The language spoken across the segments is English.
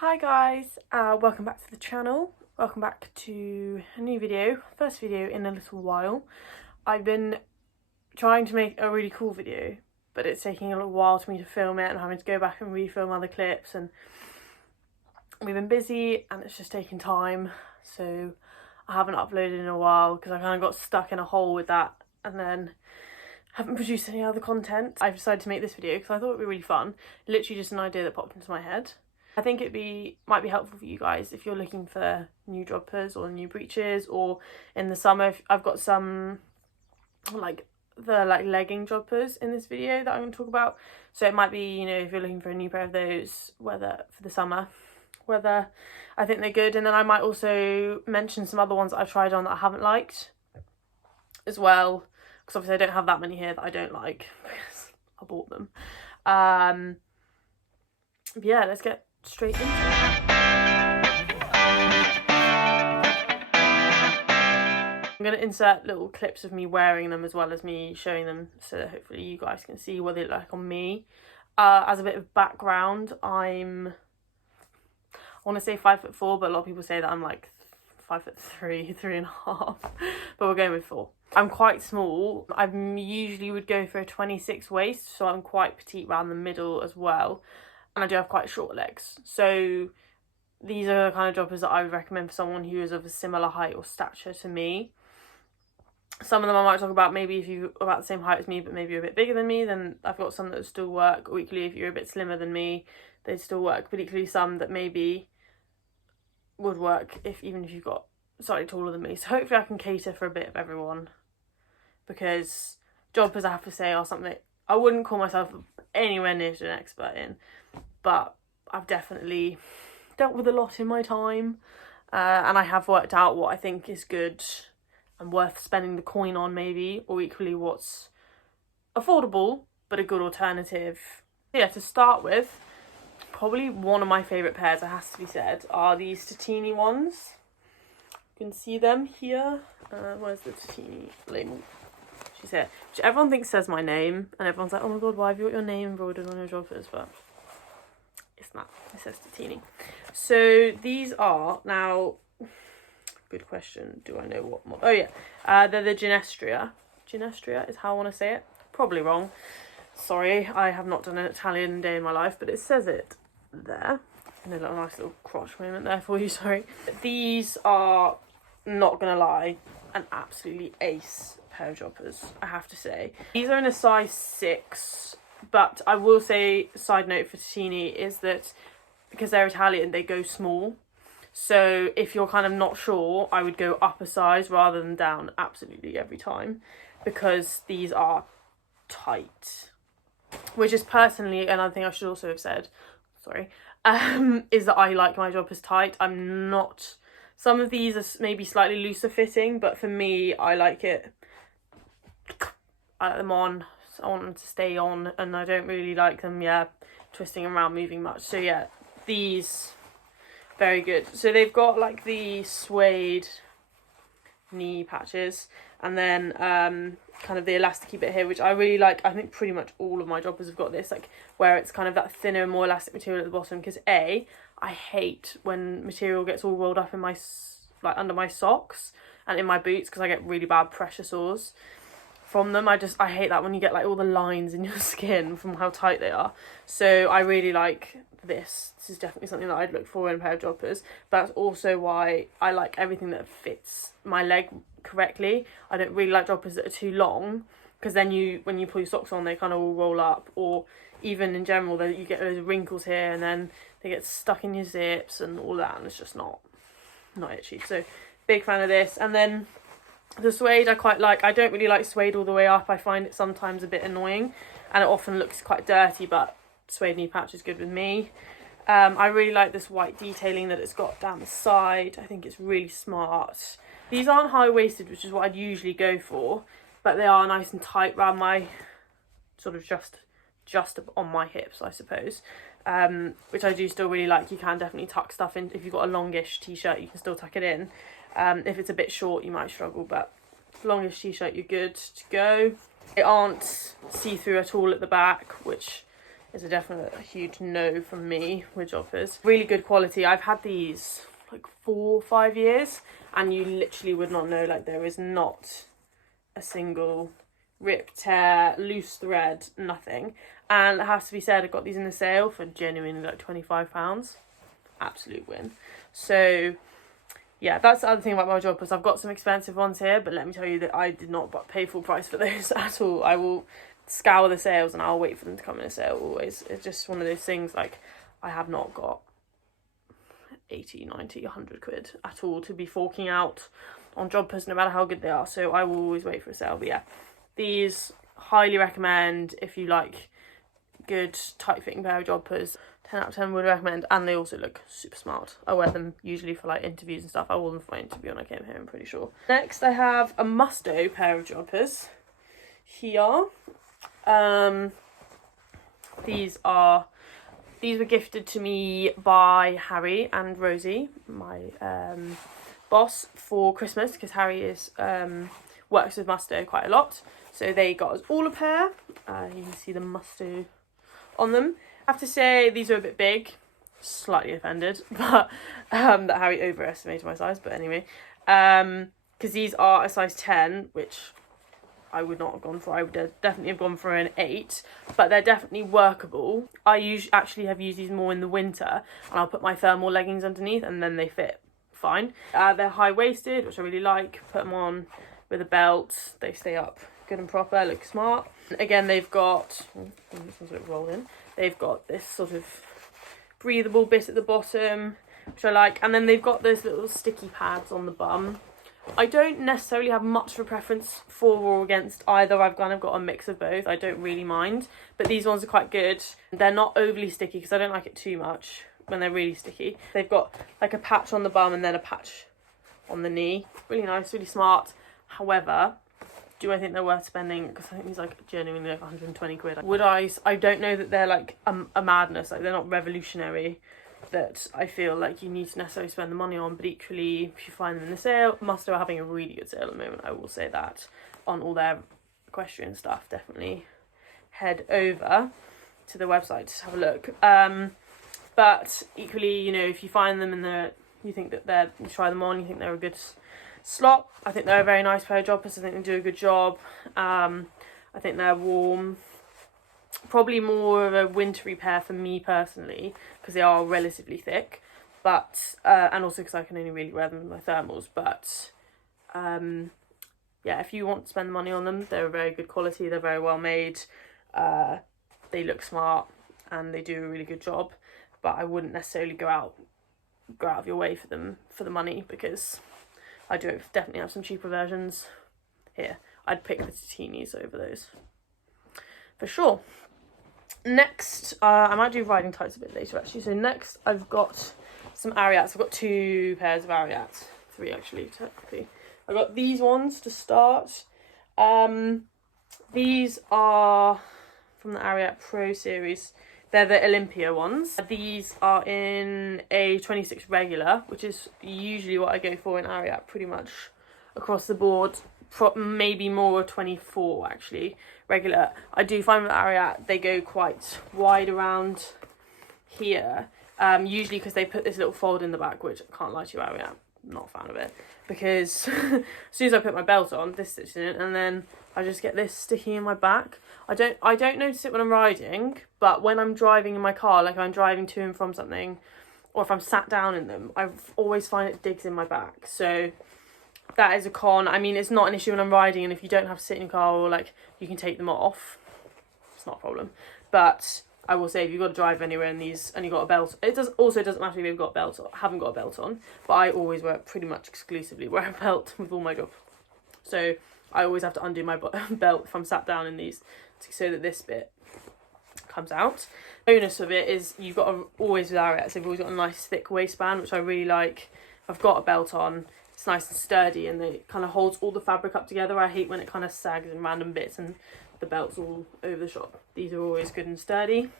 Hi guys, welcome back to the channel. Welcome back to a new video, first video in a little while. I've been trying to make a really cool video, but it's taking a little while for me to film it and having to go back and refilm other clips, and we've been busy and it's just taking time, so I haven't uploaded in a while because I kind of got stuck in a hole with that and then haven't produced any other content. I've decided to make this video because I thought it'd be really fun. Literally just an idea that popped into my head. I think might be helpful for you guys if you're looking for new jodhpurs or new breeches, or in the summer I've got some like legging jodhpurs in this video that I'm going to talk about. So it might be, you know, if you're looking for a new pair of those, whether for the summer, whether I think they're good. And then I might also mention some other ones that I've tried on that I haven't liked as well, because obviously I don't have that many here that I don't like because I bought them. Yeah, let's get straight into it. I'm going to insert little clips of me wearing them as well as me showing them, so that hopefully you guys can see what they look like on me. As a bit of background, I want to say 5'4", but a lot of people say that I'm like 5'3", 3.5, but we're going with 4. I'm quite small. I usually would go for a 26 waist, so I'm quite petite around the middle as well. And I do have quite short legs. So these are the kind of jodhpurs that I would recommend for someone who is of a similar height or stature to me. Some of them I might talk about maybe if you're about the same height as me, but maybe you're a bit bigger than me, then I've got some that would still work. Or equally, if you're a bit slimmer than me, they'd still work. But equally some that maybe would work even if you've got slightly taller than me. So hopefully I can cater for a bit of everyone, because jodhpurs, I have to say, are something I wouldn't call myself anywhere near to an expert in, but I've definitely dealt with a lot in my time, and I have worked out what I think is good and worth spending the coin on, maybe, or equally what's affordable but a good alternative. Yeah, to start with, probably one of my favourite pairs, it has to be said, are these Tesini ones. You can see them here. Where's the Tesini label? She's here. Which everyone thinks says my name, and everyone's like, oh my god, why have you got your name embroidered on your jodhpurs? But it's not. It says Tesini. So these are, now, good question. Do I know what more? Oh yeah, they're the Ginestria. Ginestria is how I want to say it. Probably wrong. Sorry, I have not done an Italian day in my life, but it says it there. And a nice little crotch moment there for you, sorry. These are, not gonna lie, an absolutely ace pair of jodhpurs, I have to say. These are in a size 6, but I will say, side note for Tesini, is that because they're Italian, they go small. So if you're kind of not sure, I would go up a size rather than down absolutely every time, because these are tight. Which is personally another thing I should also have said, sorry, is that I like my jodhpurs tight. I'm not, some of these are maybe slightly looser fitting, but for me, I like it, I like them on, so I want them to stay on, and I don't really like them, twisting around, moving much. So yeah, these, very good. So they've got like the suede knee patches, and then kind of the elasticy bit here, which I really like. I think pretty much all of my jodhpurs have got this, like where it's kind of that thinner, more elastic material at the bottom, because I hate when material gets all rolled up in my, like under my socks and in my boots, because I get really bad pressure sores from them. I hate that when you get like all the lines in your skin from how tight they are. So I really like this. This is definitely something that I'd look for in a pair of jodhpurs. But that's also why I like everything that fits my leg correctly. I don't really like jodhpurs that are too long, because then when you pull your socks on, they kind of all roll up, or even in general, you get those wrinkles here and then they get stuck in your zips and all that, and it's just not itchy. So big fan of this. And then the suede I quite like. I don't really like suede all the way up. I find it sometimes a bit annoying, and it often looks quite dirty, but suede knee patch is good with me. I really like this white detailing that it's got down the side. I think it's really smart. These aren't high-waisted, which is what I'd usually go for, but they are nice and tight around my, sort of just on my hips, I suppose, which I do still really like. You can definitely tuck stuff in. If you've got a longish t-shirt, you can still tuck it in. If it's a bit short, you might struggle, but longish t-shirt, you're good to go. They aren't see-through at all at the back, which is a definite huge no from me with Jodhpurs. Really good quality. I've had these like 4 or 5 years, and you literally would not know, like there is not a single rip, tear, loose thread, nothing. And it has to be said, I got these in the sale for genuinely like £25. Absolute win. So yeah, that's the other thing about my Jodhpurs. I've got some expensive ones here, but let me tell you that I did not pay full price for those at all. I will scour the sales and I'll wait for them to come in a sale always. It's just one of those things, like I have not got 80, 90, 100 quid at all to be forking out on Jodhpurs, no matter how good they are. So I will always wait for a sale. But yeah, these highly recommend if you like good tight fitting pair of Jodhpurs. 10 out of 10 would recommend, and they also look super smart. I wear them usually for like interviews and stuff. I wore them for my interview when I came here, I'm pretty sure. Next I have a Musto pair of Jodhpurs here. These were gifted to me by Harry and Rosie, my boss, for Christmas, because Harry is works with Musto quite a lot. So they got us all a pair. You can see the Musto on them. I have to say these are a bit big, slightly offended, but that Harry overestimated my size. But anyway, because these are a size 10, which I would not have gone for. I would definitely have gone for an 8, but they're definitely workable. I actually have used these more in the winter, and I'll put my thermal leggings underneath, and then they fit fine. They're high-waisted, which I really like. Put them on with a belt. They stay up good and proper, look smart. Again, they've got, this one's a bit rolled in. They've got this sort of breathable bit at the bottom, which I like. And then they've got those little sticky pads on the bum. I don't necessarily have much of a preference for or against either. I've kind of got a mix of both. I don't really mind. But these ones are quite good. They're not overly sticky because I don't like it too much when they're really sticky. They've got like a patch on the bum and then a patch on the knee. Really nice, really smart. However, do I think they're worth spending? Because I think these like genuinely like 120 quid. Would I don't know that they're like a madness. Like they're not revolutionary that I feel like you need to necessarily spend the money on. But equally, if you find them in the sale, Musto are having a really good sale at the moment. I will say that on all their equestrian stuff. Definitely head over to the website to have a look. But equally, you know, if you find them in you think that you try them on, you think they're a good slot. I think they're a very nice pair of Jodhpurs. I think they do a good job. I think they're warm. Probably more of a wintry pair for me personally, because they are relatively thick. But and also because I can only really wear them with my thermals. But yeah, if you want to spend the money on them, they're a very good quality. They're very well made. They look smart and they do a really good job. But I wouldn't necessarily go out of your way for them for the money, because I do definitely have some cheaper versions here. I'd pick the Tetinis over those for sure. Next, I might do riding tights a bit later actually. So next I've got some Ariats. I've got 2 pairs of Ariats. 3 actually, technically. I've got these ones to start. These are from the Ariat Pro series. They're the Olympia ones. These are in a 26 regular, which is usually what I go for in Ariat pretty much across the board. Maybe more 24 actually, regular. I do find with Ariat, they go quite wide around here. Usually because they put this little fold in the back, which I can't lie to you, Ariat, I'm not a fan of it. Because as soon as I put my belt on, this sits in it, and then I just get this sticking in my back. I don't notice it when I'm riding, but when I'm driving in my car, like I'm driving to and from something, or if I'm sat down in them, I always find it digs in my back. So that is a con. I mean, it's not an issue when I'm riding, and if you don't have to sit in your car, or like you can take them off, it's not a problem. But I will say, if you've got to drive anywhere in these and you've got a belt, it doesn't matter if you've got a belt or haven't got a belt on, but I always pretty much exclusively wear a belt with all my job. So I always have to undo my belt if I'm sat down in these, so that this bit comes out. The bonus of it is you've got to always, with Ariats, they've always got a nice thick waistband, which I really like. If I've got a belt on, it's nice and sturdy, and it kind of holds all the fabric up together. I hate when it kind of sags in random bits and the belt's all over the shop. These are always good and sturdy.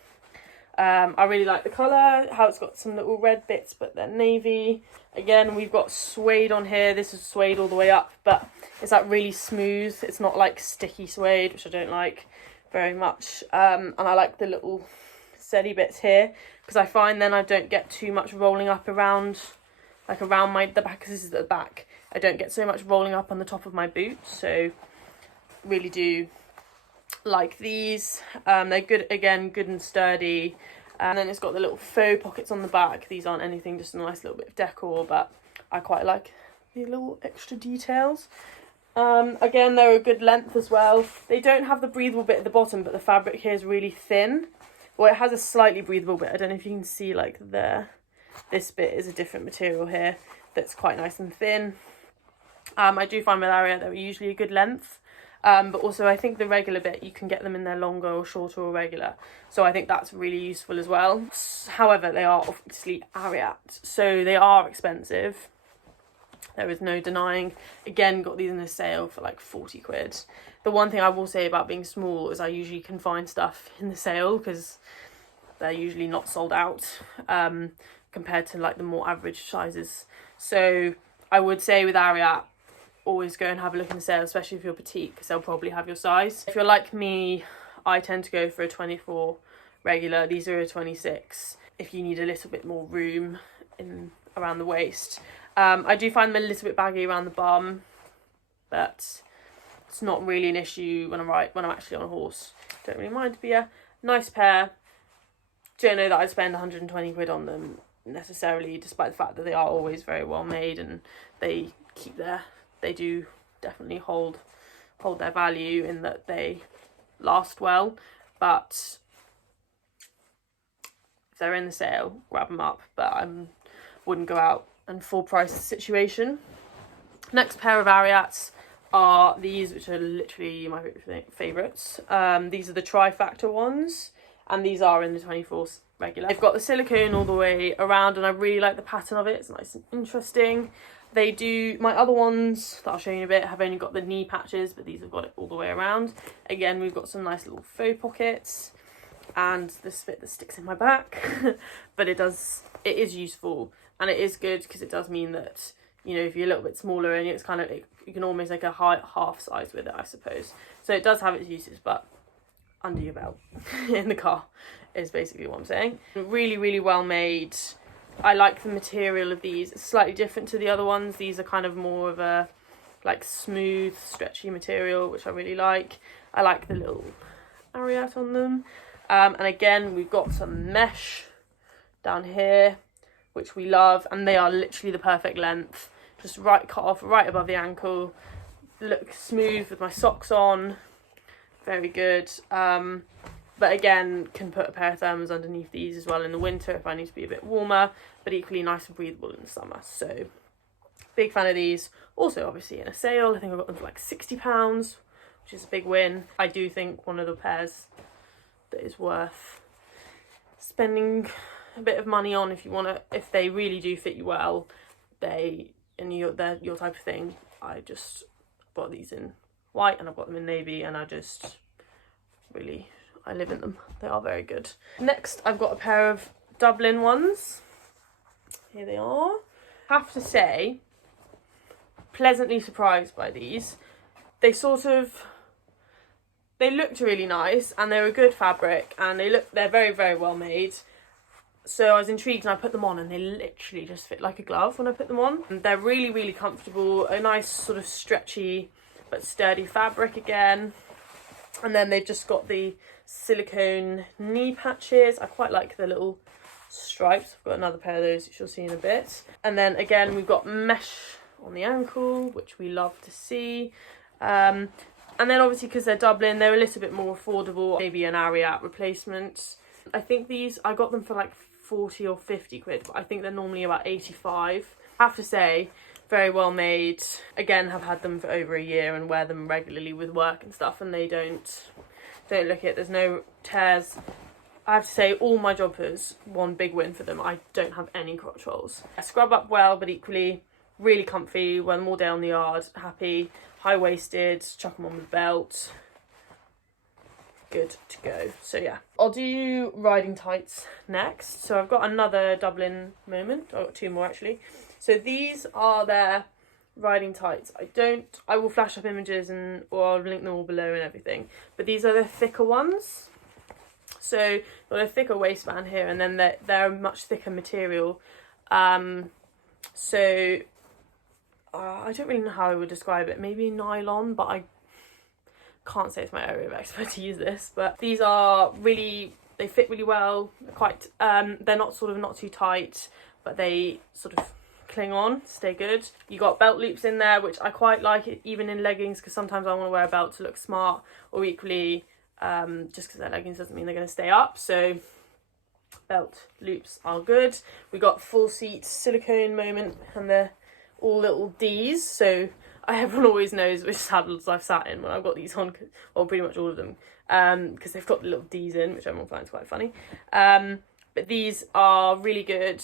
I really like the colour, how it's got some little red bits, but they're navy. Again, we've got suede on here. This is suede all the way up, but it's like really smooth. It's not like sticky suede, which I don't like very much. And I like the little sturdy bits here, because I find then I don't get too much rolling up around, like around the back, because this is at the back. I don't get so much rolling up on the top of my boot, so really do like these. They're good, again, good and sturdy. And then it's got the little faux pockets on the back. These aren't anything, just a nice little bit of decor, but I quite like the little extra details. Again, they're a good length as well. They don't have the breathable bit at the bottom, but the fabric here is really thin. Well, it has a slightly breathable bit. I don't know if you can see, like, there. This bit is a different material here that's quite nice and thin. I do find with Ariat they're usually a good length. But also I think the regular bit, you can get them in there longer or shorter or regular. So I think that's really useful as well. However, they are obviously Ariat, so they are expensive. There is no denying. Again, got these in a sale for like 40 quid. The one thing I will say about being small is I usually can find stuff in the sale because they're usually not sold out compared to like the more average sizes. So I would say with Ariat, always go and have a look in the sale, especially if you're petite, because they'll probably have your size. If you're like me, I tend to go for a 24 regular. These are a 26 if you need a little bit more room in around the waist. I do find them a little bit baggy around the bum, but it's not really an issue when I'm actually on a horse. Don't really mind. But yeah, nice pair. Don't know that I'd spend 120 quid on them necessarily, despite the fact that they are always very well made and they do definitely hold their value in that they last well. But if they're in the sale, grab them up. But I wouldn't go out and full price the situation. Next pair of Ariats are these, which are literally my favourites. These are the Tri Factor ones, and these are in the 24 regular. They've got the silicone all the way around, and I really like the pattern of it. It's nice and interesting. They do, my other ones that I'll show you in a bit have only got the knee patches, but these have got it all the way around. Again, we've got some nice little faux pockets and this bit that sticks in my back. But it is useful, and it is good because it does mean that, you know, if you're a little bit smaller and it's kind of, you can almost like a half size with it, I suppose. So it does have its uses, but under your belt in the car is basically what I'm saying. Really, really well made. I like the material of these. It's slightly different to the other ones. These are kind of more of a like smooth, stretchy material, which I really like. I like the little Ariat on them. And again, we've got some mesh down here, which we love, and they are literally the perfect length. Just right cut off, right above the ankle. Look smooth with my socks on. Very good. But again, can put a pair of thermals underneath these as well in the winter if I need to be a bit warmer, but equally nice and breathable in the summer. So big fan of these. Also obviously in a sale, I think I got them for like £60, which is a big win. I do think one of the pairs that is worth spending a bit of money on if they really do fit you well, they're your type of thing. I just got these in white and I've got them in navy, and I live in them. They are very good. Next, I've got a pair of Dublin ones. Here they are. Have to say, pleasantly surprised by these. They looked really nice, and they're a good fabric, and they're very, very well made. So I was intrigued and I put them on, and they literally just fit like a glove when I put them on. And they're really, really comfortable. A nice sort of stretchy but sturdy fabric again. And then they've just got the silicone knee patches. I quite like the little stripes. I've got another pair of those, which you'll see in a bit. And then again, we've got mesh on the ankle, which we love to see. And then obviously, because they're Dublin, they're a little bit more affordable. Maybe an Ariat replacement. I think these, I got them for like 40 or 50 quid, but I think they're normally about 85. I have to say, very well made. Again, have had them for over a year and wear them regularly with work and stuff, and they don't look it. There's no tears. I have to say, all my Jodhpurs, one big win for them. I don't have any crotch holes. I scrub up well, but equally really comfy. Wear them all day on the yard, happy, high-waisted, chuck them on with a belt. Good to go. So yeah, I'll do riding tights next. So I've got another Dublin moment. I've got two more actually. So these are their riding tights. I will flash up images or I'll link them all below and everything. But these are the thicker ones. So got a thicker waistband here, and then they're a much thicker material. So I don't really know how I would describe it. Maybe nylon, but I can't say it's my area of expertise, this. But these are really, they fit really well. Quite, they're not too tight, but they sort of cling on, stay good. You got belt loops in there, which I quite like it, even in leggings, because sometimes I want to wear a belt to look smart, or equally, just because they're leggings doesn't mean they're going to stay up. So belt loops are good. We got full seat silicone moment, and they're all little D's, so everyone always knows which saddles I've sat in when I've got these on, or pretty much all of them, because they've got the little D's in, which everyone finds quite funny. But these are really good.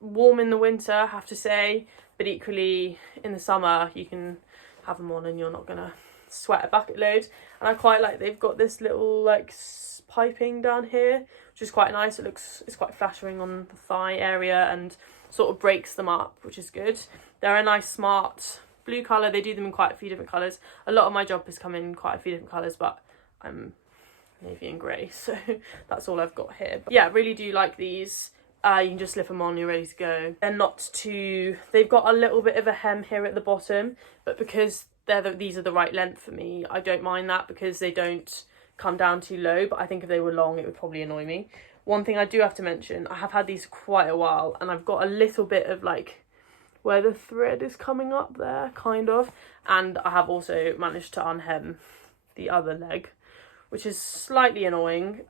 Warm in the winter, I have to say, but equally in the summer you can have them on and you're not gonna sweat a bucket load. And I quite like they've got this little like piping down here, which is quite nice. It's quite flattering on the thigh area and sort of breaks them up, which is good. They're a nice smart blue colour. They do them in quite a few different colours. A lot of my jodhpurs come in quite a few different colours, but I'm navy and grey, so that's all I've got here. But yeah, really do like these. You can just slip them on, you're ready to go. They're not too, they've got a little bit of a hem here at the bottom, but because these are the right length for me, I don't mind that, because they don't come down too low. But I think if they were long, it would probably annoy me. One thing I do have to mention, I have had these quite a while, and I've got a little bit of like where the thread is coming up there, kind of, and I have also managed to unhem the other leg, which is slightly annoying.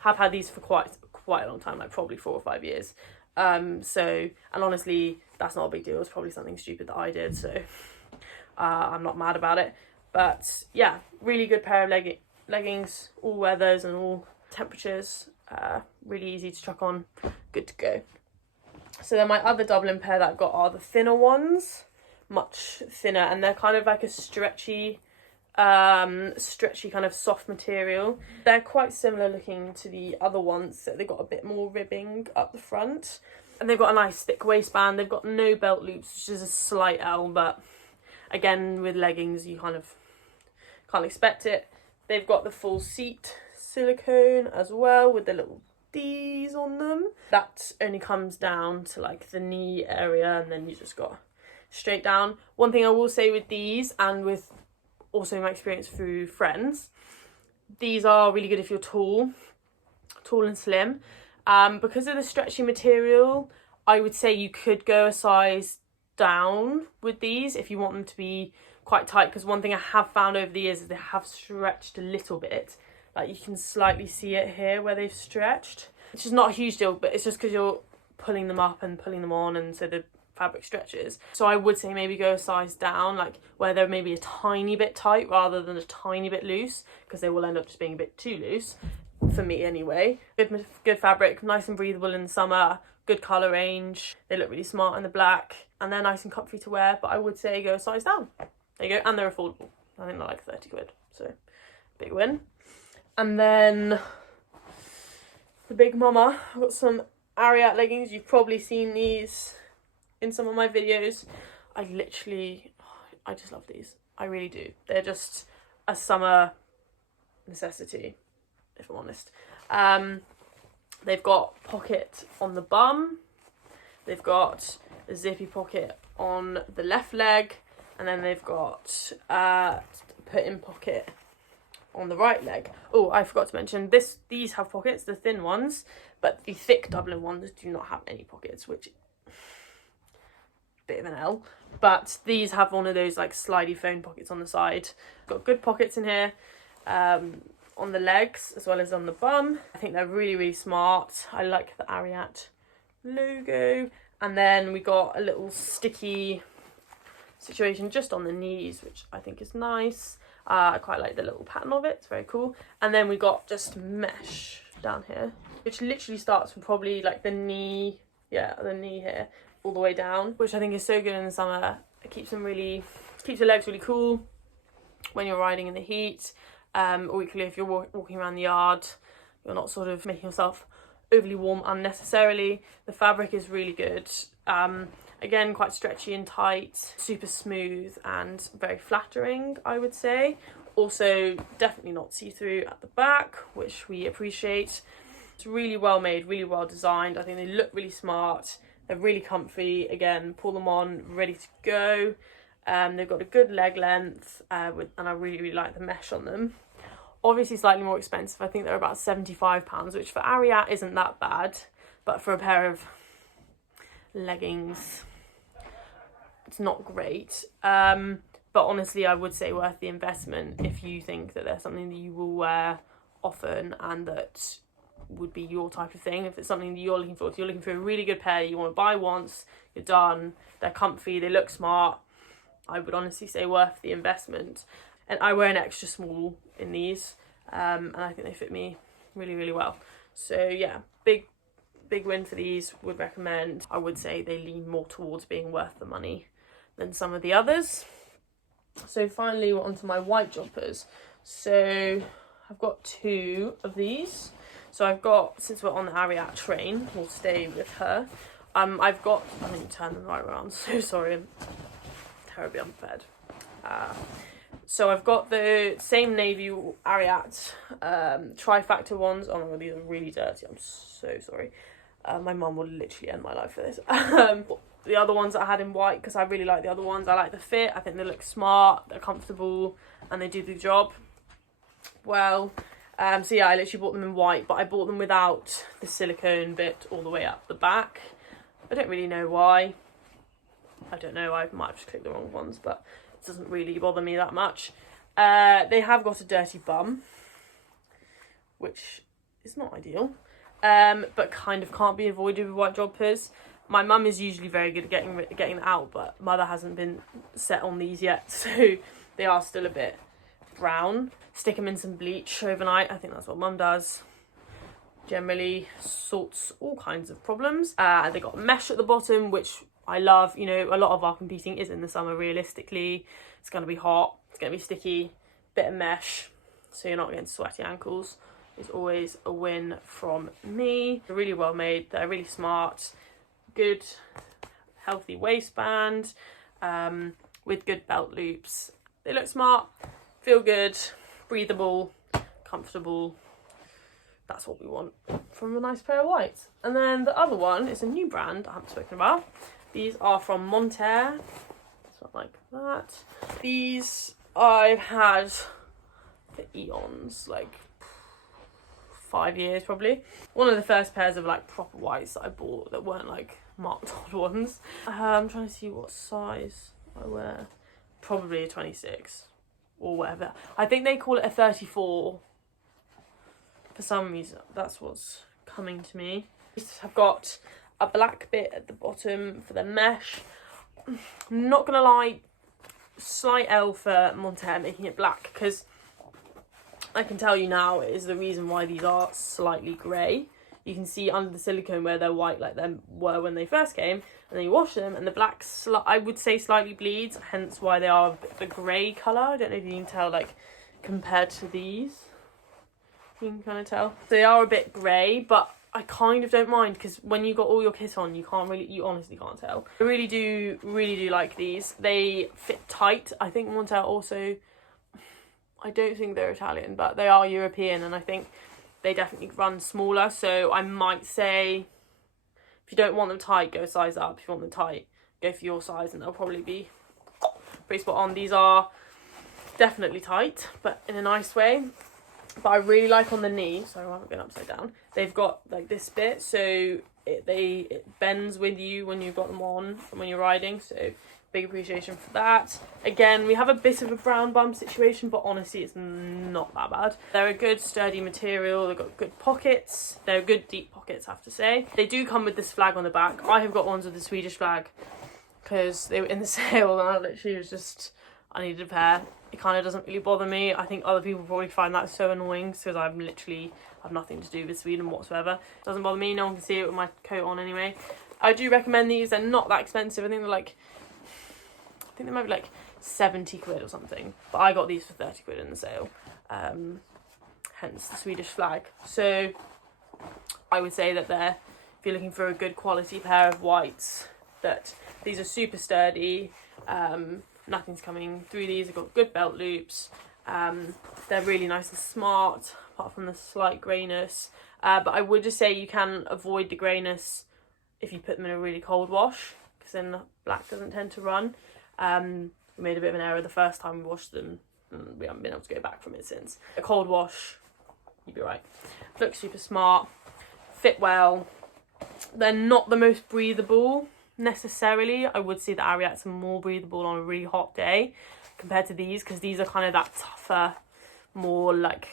Have had these for quite a long time, like probably 4 or 5 years. So, and honestly, that's not a big deal. It's probably something stupid that I did, so I'm not mad about it. But yeah, really good pair of leggings, all weathers and all temperatures. Really easy to chuck on, good to go. So then my other Dublin pair that I've got are the thinner ones, much thinner, and they're kind of like a stretchy kind of soft material. They're quite similar looking to the other ones, so they've got a bit more ribbing up the front, and they've got a nice thick waistband. They've got no belt loops, which is a slight L, but again, with leggings you kind of can't expect it. They've got the full seat silicone as well, with the little D's on them. That only comes down to like the knee area, and then you just got straight down. One thing I will say with these, and with also my experience through friends, these are really good if you're tall and slim. Because of the stretchy material, I would say you could go a size down with these if you want them to be quite tight, because one thing I have found over the years is they have stretched a little bit. Like you can slightly see it here where they've stretched, which is not a huge deal, but it's just because you're pulling them up and pulling them on, and so the fabric stretches. So I would say maybe go a size down, like where they're maybe a tiny bit tight rather than a tiny bit loose, because they will end up just being a bit too loose, for me anyway. Good fabric, nice and breathable in the summer, good colour range. They look really smart in the black, and they're nice and comfy to wear, but I would say go a size down. There you go, and they're affordable. I think they're like 30 quid, so big win. And then the big mama, I've got some Ariat leggings. You've probably seen these in some of my videos. I just love these. I really do. They're just a summer necessity, if I'm honest. They've got pocket on the bum. They've got a zippy pocket on the left leg. And then they've got put in pocket on the right leg. Oh, I forgot to mention this. These have pockets, the thin ones, but the thick Dublin ones do not have any pockets, which bit of an L. But these have one of those like slidey phone pockets on the side. Got good pockets in here, on the legs as well as on the bum. I think they're really, really smart. I like the Ariat logo. And then we got a little sticky situation just on the knees, which I think is nice. I quite like the little pattern of it, it's very cool. And then we got just mesh down here, which literally starts from probably like the knee, the knee here, all the way down, which I think is so good in the summer. It keeps the legs really cool when you're riding in the heat, or equally if you're walking around the yard, you're not sort of making yourself overly warm unnecessarily. The fabric is really good. Again, quite stretchy and tight, super smooth and very flattering, I would say. Also, definitely not see-through at the back, which we appreciate. It's really well made, really well designed. I think they look really smart. They're really comfy. Again, pull them on, ready to go. They've got a good leg length, and I really, really like the mesh on them. Obviously slightly more expensive. I think they're about £75, which for Ariat isn't that bad. But for a pair of leggings, it's not great. But honestly, I would say worth the investment if you think that there's something that you will wear often and that would be your type of thing. If it's something that you're looking for, if you're looking for a really good pair you want to buy once, you're done, they're comfy, they look smart, I would honestly say worth the investment. And I wear an extra small in these, and I think they fit me really, really well. So yeah, big win for these, would recommend. I would say they lean more towards being worth the money than some of the others. So finally, we're onto my white jodhpurs. So I've got 2 of these. So I've got, since we're on the Ariat train, we'll stay with her. I've got, I need to turn them right around, so sorry, I'm terribly unprepared. So I've got the same navy Ariat Tri Factor ones. Oh my god, these are really dirty, I'm so sorry. My mum will literally end my life for this. The other ones that I had in white, because I really like the other ones. I like the fit, I think they look smart, they're comfortable, and they do the job well. So yeah, I literally bought them in white, but I bought them without the silicone bit all the way up the back. I don't really know why. I don't know, I might have just clicked the wrong ones, but it doesn't really bother me that much. They have got a dirty bum, which is not ideal, but kind of can't be avoided with white jodhpurs. My mum is usually very good at getting it out, but mother hasn't been set on these yet, so they are still a bit brown. Stick them in some bleach overnight. I think that's what mum does. Generally sorts all kinds of problems. They got mesh at the bottom, which I love. You know, a lot of our competing is in the summer realistically. It's going to be hot, it's going to be sticky, bit of mesh, so you're not getting sweaty ankles. It's always a win from me. They're really well made, they're really smart. Good healthy waistband, with good belt loops. They look smart, feel good, breathable, comfortable. That's what we want from a nice pair of whites. And then the other one is a new brand I haven't spoken about. These are from Monter. Something like that. These I've had for eons, like 5 years probably. One of the first pairs of like proper whites that I bought that weren't like marked on ones. I'm trying to see what size I wear. Probably a 26 or whatever. I think they call it a 34 for some reason. That's what's coming to me. I've got a black bit at the bottom for the mesh. I'm not gonna lie, slight L for Monter making it black, because I can tell you now it is the reason why these are slightly grey. You can see under the silicone where they're white like they were when they first came, and then you wash them and the black I would say slightly bleeds, hence why they are a bit of a grey colour. I don't know if you can tell, like compared to these, you can kind of tell. They are a bit grey, but I kind of don't mind, because when you got all your kit on, you honestly can't tell. I really do like these. They fit tight. I think Monter also, I don't think they're Italian, but they are European, and I think they definitely run smaller. So I might say, if you don't want them tight, go size up. If you want them tight, go for your size, and they'll probably be pretty spot on. These are definitely tight, but in a nice way. But I really like on the knee, sorry I haven't been upside down, they've got like this bit, so it bends with you when you've got them on and when you're riding, so big appreciation for that. Again, we have a bit of a brown bum situation, but honestly it's not that bad. They're a good sturdy material, they've got good pockets, they're good deep pockets I have to say. They do come with this flag on the back. I have got ones with the Swedish flag because they were in the sale, and I literally was just, I needed a pair. It kind of doesn't really bother me. I think other people probably find that so annoying, because I have nothing to do with Sweden whatsoever. It doesn't bother me, no one can see it with my coat on anyway. I do recommend these, they're not that expensive. I think they might be like 70 quid or something, but I got these for 30 quid in the sale, hence the Swedish flag. So I would say that if you're looking for a good quality pair of whites, that these are super sturdy. Nothing's coming through these. They've got good belt loops, They're really nice and smart, apart from the slight greyness. But I would just say you can avoid the greyness if you put them in a really cold wash, because then the black doesn't tend to run. We made a bit of an error the first time we washed them, and we haven't been able to go back from it since. A cold wash, you'd be right. Look super smart, fit well. They're not the most breathable necessarily. I would say the Ariats are more breathable on a really hot day compared to these, because these are kind of that tougher, more like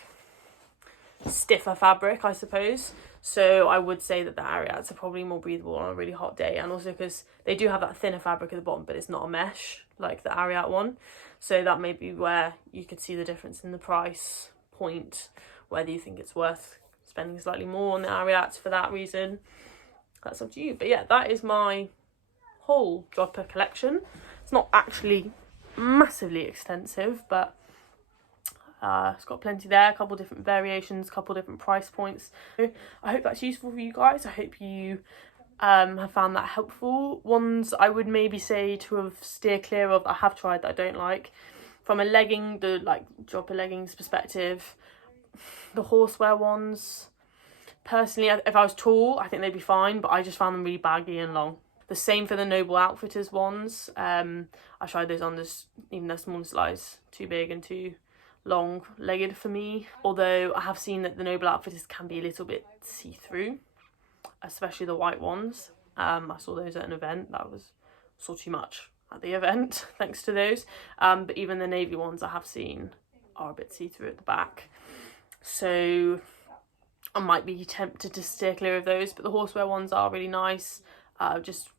stiffer fabric, I suppose. So I would say that the Ariats are probably more breathable on a really hot day, and also because they do have that thinner fabric at the bottom, but it's not a mesh like the Ariat one. So that may be where you could see the difference in the price point, whether you think it's worth spending slightly more on the Ariats for that reason. That's up to you. But yeah, that is my whole Jodhpur collection. It's not actually massively extensive, but it's got plenty there, a couple different variations, a couple different price points. I hope that's useful for you guys. I hope you have found that helpful. Ones I would maybe say to have steer clear of, I have tried that I don't like. From a legging, the like Jodhpur leggings perspective, the horsewear ones, personally, if I was tall, I think they'd be fine, but I just found them really baggy and long. The same for the Noble Outfitters ones. I tried those on, this even their small size, too big and too long-legged for me. Although I have seen that the Noble Outfitters can be a little bit see-through, especially the white ones. I saw those at an event. Saw too much at the event, thanks to those. But even the navy ones I have seen are a bit see-through at the back. So I might be tempted to steer clear of those. But the horsewear ones are really nice. Just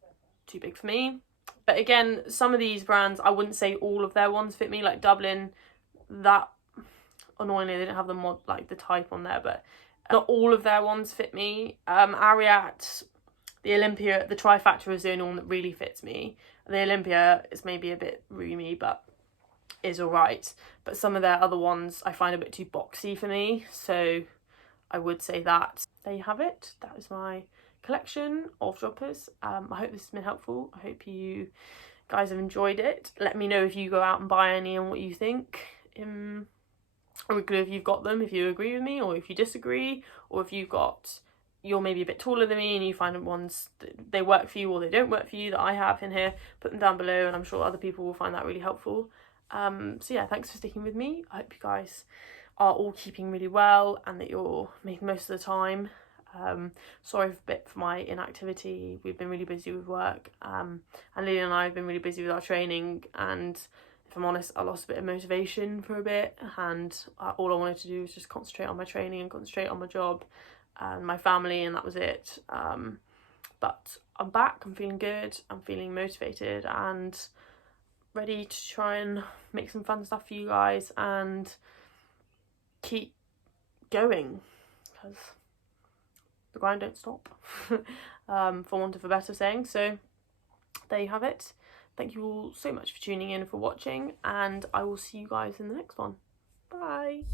too big for me. But again, some of these brands, I wouldn't say all of their ones fit me. Like Dublin, that annoyingly they didn't have the mod, like the type on there, but not all of their ones fit me. Ariat, the Olympia, the Tri Factor is the only one that really fits me. The Olympia is maybe a bit roomy, but is alright. But some of their other ones I find a bit too boxy for me, so I would say that. There you have it. That was my collection of Jodhpurs. I hope this has been helpful. I hope you guys have enjoyed it. Let me know if you go out and buy any and what you think. Or if you've got them, if you agree with me or if you disagree, or if you're maybe a bit taller than me and you find ones that they work for you or they don't work for you that I have in here, put them down below, and I'm sure other people will find that really helpful. So yeah, thanks for sticking with me. I hope you guys are all keeping really well and that you're making most of the time. Sorry a bit for my inactivity. We've been really busy with work, and Lily and I have been really busy with our training, and if I'm honest, I lost a bit of motivation for a bit, and all I wanted to do was just concentrate on my training and concentrate on my job and my family, and that was it. But I'm back, I'm feeling good, I'm feeling motivated and ready to try and make some fun stuff for you guys and keep going, because the grind don't stop, for want of a better saying. So there you have it. Thank you all so much for tuning in, for watching, and I will see you guys in the next one. Bye.